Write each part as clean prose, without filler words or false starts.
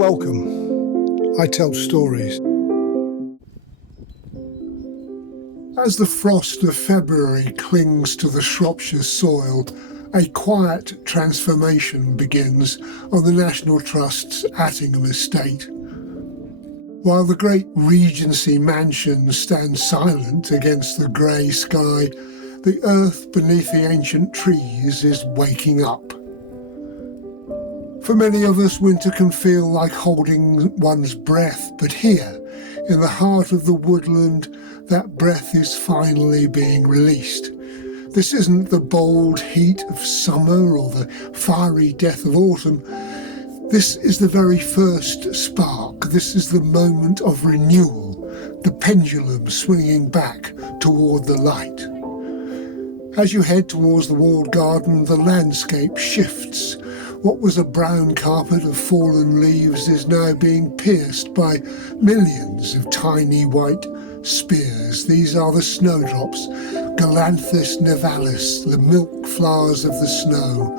Welcome. I tell stories. As the frost of February clings to the Shropshire soil, a quiet transformation begins on the National Trust's Attingham estate. While the great Regency mansion stands silent against the grey sky, the earth beneath the ancient trees is waking up. For many of us, winter can feel like holding one's breath, but here, in the heart of the woodland, that breath is finally being released. This isn't the bold heat of summer or the fiery death of autumn. This is the very first spark. This is the moment of renewal, the pendulum swinging back toward the light. As you head towards the walled garden, the landscape shifts. What was a brown carpet of fallen leaves is now being pierced by millions of tiny white spears. These are the snowdrops, Galanthus nivalis, the milk flowers of the snow.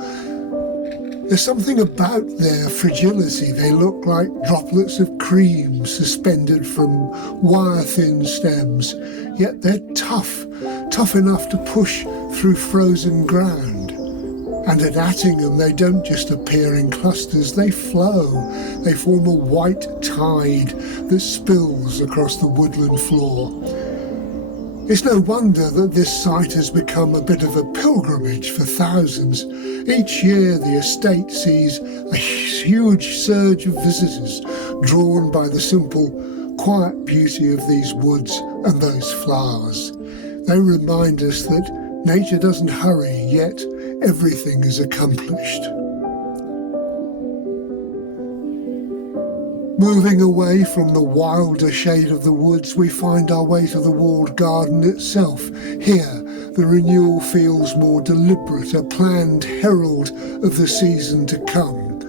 There's something about their fragility. They look like droplets of cream suspended from wire-thin stems, yet they're tough enough to push through frozen ground. And at Attingham, they don't just appear in clusters, they flow. They form a white tide that spills across the woodland floor. It's no wonder that this site has become a bit of a pilgrimage for thousands. Each year, the estate sees a huge surge of visitors drawn by the simple, quiet beauty of these woods and those flowers. They remind us that nature doesn't hurry, yet everything is accomplished. Moving away from the wilder shade of the woods, we find our way to the walled garden itself. Here, the renewal feels more deliberate, a planned herald of the season to come.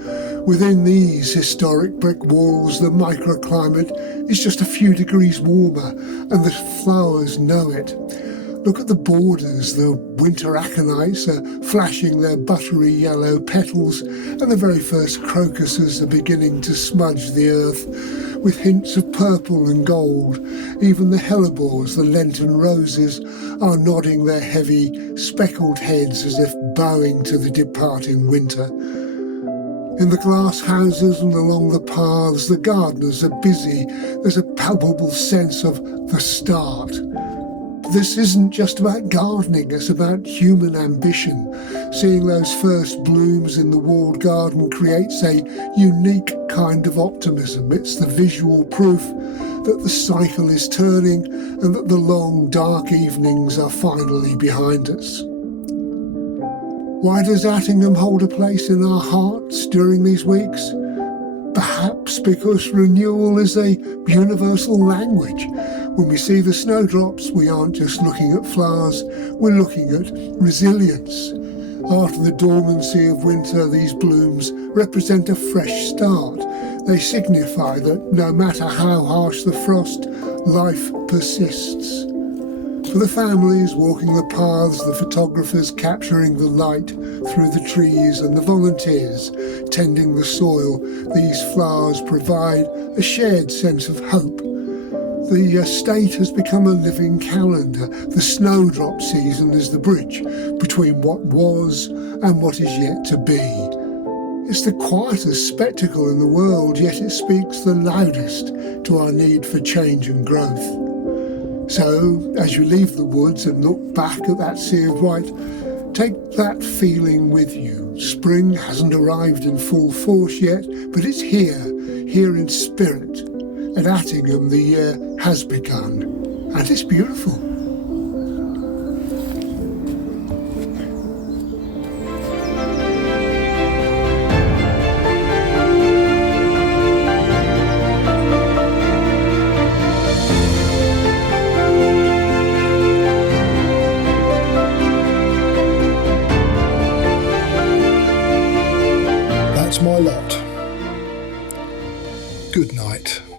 Within these historic brick walls, the microclimate is just a few degrees warmer, and the flowers know it. Look at the borders. The winter aconites are flashing their buttery yellow petals, and the very first crocuses are beginning to smudge the earth with hints of purple and gold. Even the hellebores, the Lenten roses, are nodding their heavy, speckled heads as if bowing to the departing winter. In the glass houses and along the paths, the gardeners are busy. There's a palpable sense of the start. This isn't just about gardening, it's about human ambition. Seeing those first blooms in the walled garden creates a unique kind of optimism. It's the visual proof that the cycle is turning and that the long, dark evenings are finally behind us. Why does Attingham hold a place in our hearts during these weeks? Perhaps because renewal is a universal language. When we see the snowdrops, we aren't just looking at flowers, we're looking at resilience. After the dormancy of winter, these blooms represent a fresh start. They signify that no matter how harsh the frost, life persists. For the families walking the paths, the photographers capturing the light through the trees, and the volunteers tending the soil, these flowers provide a shared sense of hope. The estate has become a living calendar. The snowdrop season is the bridge between what was and what is yet to be. It's the quietest spectacle in the world, yet it speaks the loudest to our need for change and growth. So, as you leave the woods and look back at that sea of white, take that feeling with you. Spring hasn't arrived in full force yet, but it's here in spirit. At Attingham, the year has begun, and it's beautiful.